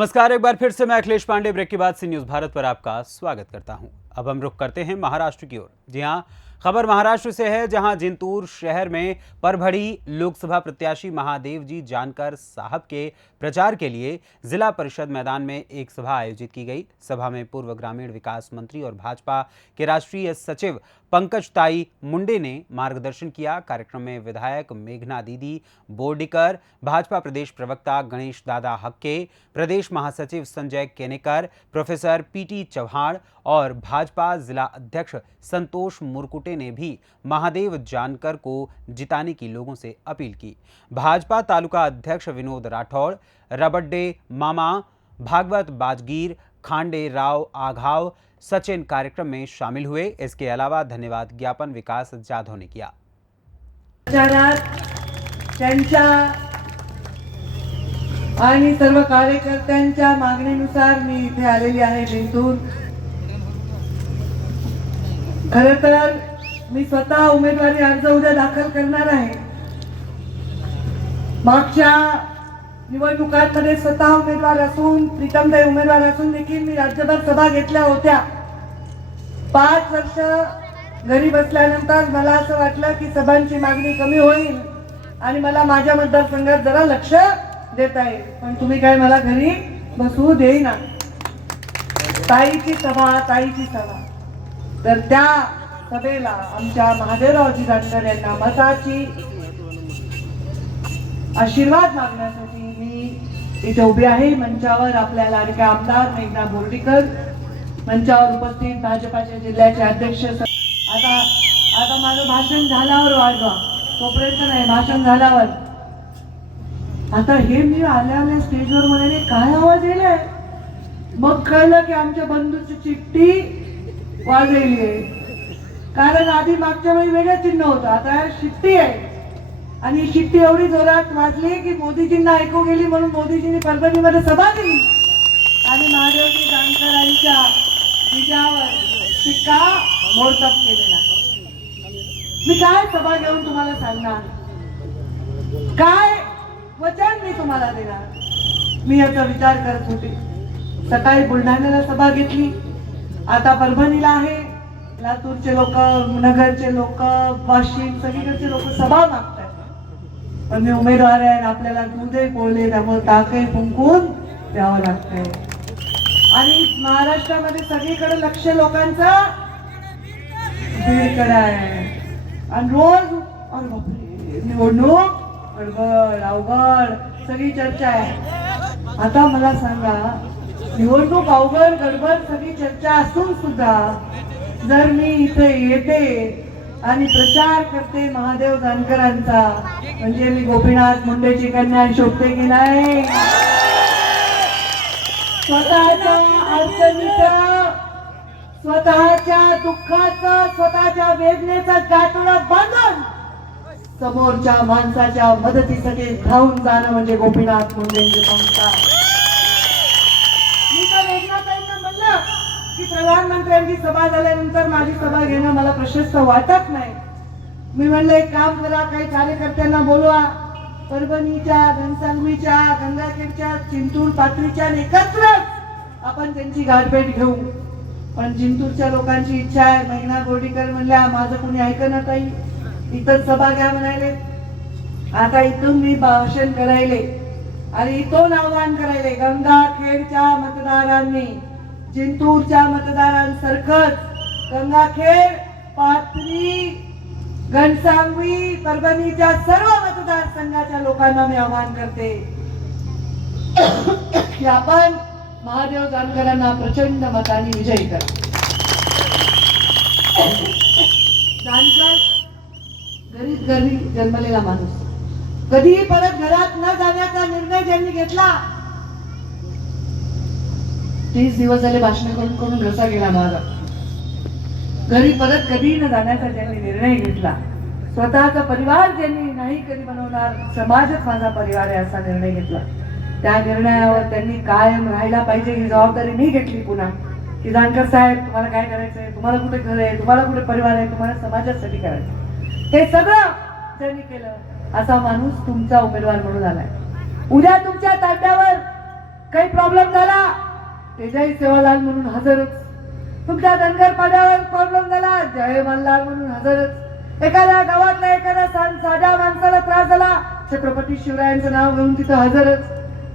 नमस्कार, एक बार फिर से मैं अखिलेश पांडे ब्रेक के बाद सी न्यूज भारत पर आपका स्वागत करता हूं। अब हम रुख करते हैं महाराष्ट्र की ओर। जी हां, खबर महाराष्ट्र से है, जहां जिंतूर शहर में परभड़ी लोकसभा प्रत्याशी महादेव जी जानकर साहब के प्रचार के लिए जिला परिषद मैदान में एक सभा आयोजित की गई। सभा में पूर्व ग्रामीण विकास मंत्री और भाजपा के राष्ट्रीय सचिव पंकज ताई मुंडे ने मार्गदर्शन किया। कार्यक्रम में विधायक मेघना दीदी बोर्डीकर, भाजपा प्रदेश प्रवक्ता गणेश दादा हक्के, प्रदेश महासचिव संजय केनेकर, प्रोफेसर पीटी चौहान और भाजपा जिला अध्यक्ष संतोष मुरकुटे ने भी महादेव जानकर को जिताने की लोगों से अपील की। भाजपा तालुका अध्यक्ष विनोद राठौड़, रबड्डे मामा, भागवत बाजगीर, खांडे राव आघाव, सचिन कार्यक्रम में शामिल हुए। इसके अलावा धन्यवाद ज्ञापन विकास जाधव ने किया। आणि सर्व कार्यकर्त्यांच्या मागणीनुसार मी इथे आलेली आहे जिंतूर। खरं तर मी स्वतः उमेदवारी अर्ज उद्या दाखल करणार आहे। मागच्या निवडणुकांमध्ये स्वतः उमेदवार असून, प्रीतमताई उमेदवार असून देखील मी राज्यभर सभा घेतल्या होत्या। 5 वर्ष घरी बसल्यानंतर मला असं वाटलं की सभांची मागणी कमी होईल आणि मला माझ्या मतदारसंघात जरा लक्ष देता येईल, पण तुम्ही काय मला घरी बसवू देईना। ताईची सभा तर त्या सभेला आमच्या महादेवरावजी जानकर यांना मताची आशीर्वाद मागण्यासाठी मी इथे उभी आहे। मंचावर आपल्या लाडक्या आमदार मेघना बोर्डीकर, मंचावर उपस्थित भाजपाचे जिल्ह्याचे अध्यक्ष। आता माझं भाषण झाल्यावर वाढवा, तोपर्यंत नाही, भाषण झाल्यावर। आता हे मी आल्या स्टेजवर म्हणाले काय आवाज येलाय, मग कळलं की आमच्या बंधूची चिठ्ठी वाजलेली आहे। कारण आधी मागच्या वेळी वेगळं चिन्ह होतं, आता शिट्टी आहे आणि शिट्टी एवढी जोरात वाजली की मोदीजींना ऐकू गेली, म्हणून मोदीजींनी परभणीमध्ये सभा दिली आणि महादेवजी जानकरांच्या विजयावर शिक्का मोडतप केलेला। मी काय सभा घेऊन तुम्हाला सांगणार, काय वचन मी तुम्हाला देणार, मी याचा विचार करत होते। सकाळी बुलढाण्याला सभा घेतली, आता परभणीला आहे। लातूरचे लोक, नगरचे लोक, वाशिम सगळीकडचे लोक सभा मागतात, पण मी उमेदवार आहे, आपल्याला दूधही पोळले, त्यामुळे ताकही फुंकून द्यावं लागतंय। आणि महाराष्ट्रामध्ये सगळीकडे लक्ष लोकांचा बीडकडे आहे आणि रोज निवडणूक गडबड अवघड सगळी चर्चा आहे। आता मला सांगा, निवडणूक अवघड गडबड सगळी चर्चा असून सुद्धा जर मी इथे येते आणि प्रचार करते महादेव जानकरांचा, म्हणजे मी गोपीनाथ मुंडेची कन्या शोभते की नाही? स्वतःच्या अडचणीचं, स्वतःच्या दुःखाचं, स्वतःच्या वेदनेचा गाठोडा बांधून समोरच्या माणसाच्या मदतीसाठी धावून जाणं म्हणजे गोपीनाथ मुंडेंचे संस्कार। मी तर मेघनाताईंना म्हणलं की प्रधानमंत्र्यांची सभा झाल्यानंतर माझी सभा घेणं मला प्रशस्त वाटत नाही। मी म्हणलं एक काम करा, काही कार्यकर्त्यांना बोलवा, परभणीच्या, घनसावंगीच्या, गंगाखेडच्या, जिंतूर पाथरीच्या एकत्र आपण त्यांची गाठभेट घेऊ। पण जिंतूरच्या लोकांची इच्छा आहे। मेघना बोर्डीकर म्हणल्या माझं कोणी ऐकणार ताई, इथं सभा घ्या म्हणाले। आता इथून मी भाषण करायले आणि इथून आव्हान करायले, गंगाखेडच्या मतदारांनी जिंतूरच्या मतदारांसारखंच गंगाखेड, पाथरी, घनसावंगी, परभणीच्या सर्व मतदारसंघाच्या लोकांना मी आवाहन करते की आपण महादेव जानकरांना प्रचंड मताने विजयी करा। जानकर गरीब घरी जन्मलेला माणूस, कधीही परत घरात न जाण्याचा निर्णय ज्यांनी घेतला, 30 दिवस झाले भाषण करून करून घसा गेला माझा। घरी परत कधी न जाण्याचा ज्यांनी निर्णय घेतला, स्वतःचा परिवार ज्यांनी नाही कधी बनवणार, समाजच माझा परिवार आहे असा निर्णय घेतला, त्या निर्णयावर त्यांनी कायम राहायला पाहिजे ही जबाबदारी मी घेतली पुन्हा की जानकर साहेब तुम्हाला काय करायचंय, तुम्हाला कुठे घर आहे, तुम्हाला कुठे परिवार आहे, तुम्हाला समाजासाठी करायचं, हे सगळं ज्यांनी केलं असा माणूस तुमचा उमेदवार म्हणून आलाय। उद्या तुमच्या तांड्यावर काही प्रॉब्लेम झाला तेजाही सेवालाल म्हणून हजरच. तुमच्या धनगर पाड्यावर प्रॉब्लेम झाला जय मल्हार म्हणून हजरच. एखाद्या गावातल्या एखाद्या साध्या माणसाला त्रास झाला छत्रपती शिवरायांचं नाव घेऊन तिथं हजरच.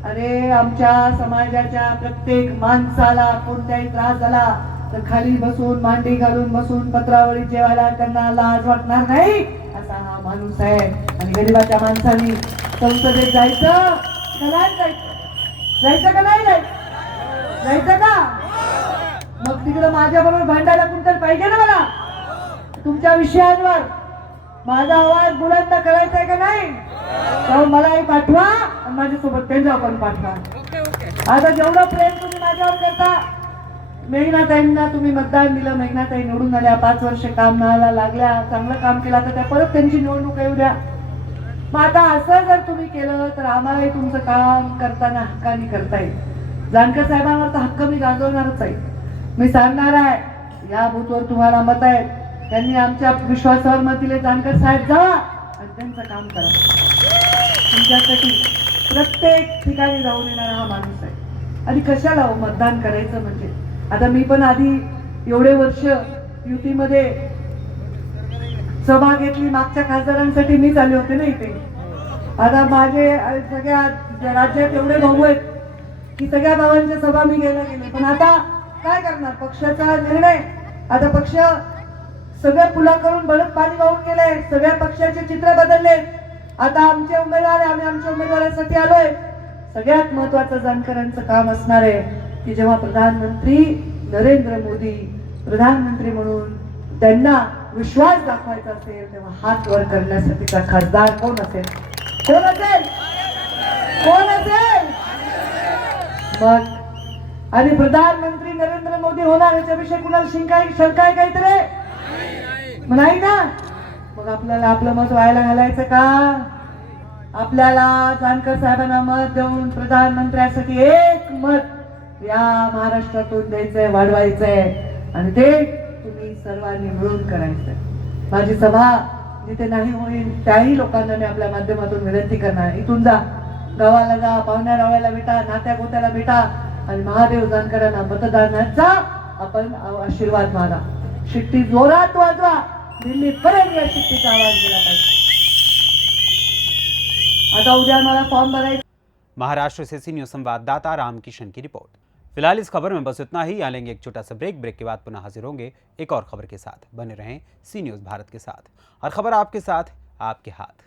अरे आमच्या समाजाच्या प्रत्येक माणसाला कोणताही त्रास झाला तर खाली बसून मांडी घालून बसून पत्रावळी जेवायला त्यांना लाज वाटणार नाही असा हा माणूस आहे. आणि गरिबाच्या माणसांनी संसदेत जायचं का नाही जायचं? जायचं का नाही जायचं? जायचं का? मग तिकडं माझ्या बरोबर भांडायला कोणतरी पाहिजे ना मला. तुमच्या विषयांवर माझा आवाज बुलंद करायचा आहे का नाही? तेव्हा मलाही पाठवा आणि माझ्यासोबत त्यांना पण पाठवा. आता जेवढं प्रेम तुम्ही माझ्यावर करता, मेघनाताईंना तुम्ही मतदान दिलं, मेघनाताई निवडून आल्या, 5 वर्ष काम मिळायला लागल्या, चांगलं काम केलं, तर त्या परत त्यांची निवडणूक येऊ द्या. मग आता असं जर तुम्ही केलं तर आम्हालाही तुमचं काम करताना हक्काने करता येईल. जानकर साहेबांवर तर हक्क मी गाजवणारच आहे. मी सांगणार आहे या बूथवर तुम्हाला मत आहे, त्यांनी आमच्या विश्वासावर मत दिले. जानकर साहेब जावा आणि त्यांचं काम करा. तुमच्यासाठी प्रत्येक ठिकाणी जाऊन येणारा हा माणूस आहे. आणि कशाला मतदान करायचं म्हणजे आता मी पण आधी एवढे वर्ष युतीमध्ये सभा घेतली, मागच्या खासदारांसाठी मीच आले होते ना इथे. आता माझे सगळ्या राज्यात एवढे भाऊ आहेत की सगळ्या भावांच्या सभा मी घ्यायला गेले. पण आता काय करणार, पक्षाचा निर्णय. आता पक्ष सगळ्या पुलाकडून बरंच पाणी वाहून गेलंय, सगळ्या पक्षाचे चित्र बदलले. आता आमचे उमेदवार आहे, आम्ही आमच्या उमेदवारासाठी आलोय. सगळ्यात महत्वाचं जानकरांचं काम असणार आहे की जेव्हा प्रधानमंत्री नरेंद्र मोदी प्रधानमंत्री म्हणून त्यांना विश्वास दाखवायचा असेल तेव्हा हात वर करण्यासाठीचा खासदार कोण असेल? कोण असेल? कोण असेल? मग आणि प्रधानमंत्री नरेंद्र मोदी होणार याच्याविषयी कुणाला शंका आहे काहीतरी? नाही ना. मग आपल्याला आपलं मत व्हायला घालायचं का? आपल्याला जानकर साहेबांना मत देऊन प्रधानमंत्र्यासाठी एक मत या महाराष्ट्रातून द्यायचंय, वाढवायचंय आणि ते तुम्ही सर्वांनी मिळून करायचंय. माझी सभा जिथे नाही होईल त्याही लोकांना मी आपल्या माध्यमातून विनंती करणार, इथून जा, गावाला जा, पाहुण्या रावळ्याला भेटा, नात्या गोत्याला भेटा आणि महादेव जानकरांना मतदानाचा आपण आशीर्वाद मागा. शिट्टी जोरात वाजवा, दिल्ली पर्यंत या शिट्टीचा आवाज गेला पाहिजे. आता उद्या मला फॉर्म भरायचा. महाराष्ट्र से सी न्यूज संवाददाता रामकिशन की रिपोर्ट। फिलहाल इस खबर में बस इतना ही। यहाँ लेंगे एक छोटा सा ब्रेक के बाद पुनः हाजिर होंगे एक और खबर के साथ। बने रहें सी न्यूज भारत के साथ, हर खबर आपके साथ, आपके हाथ।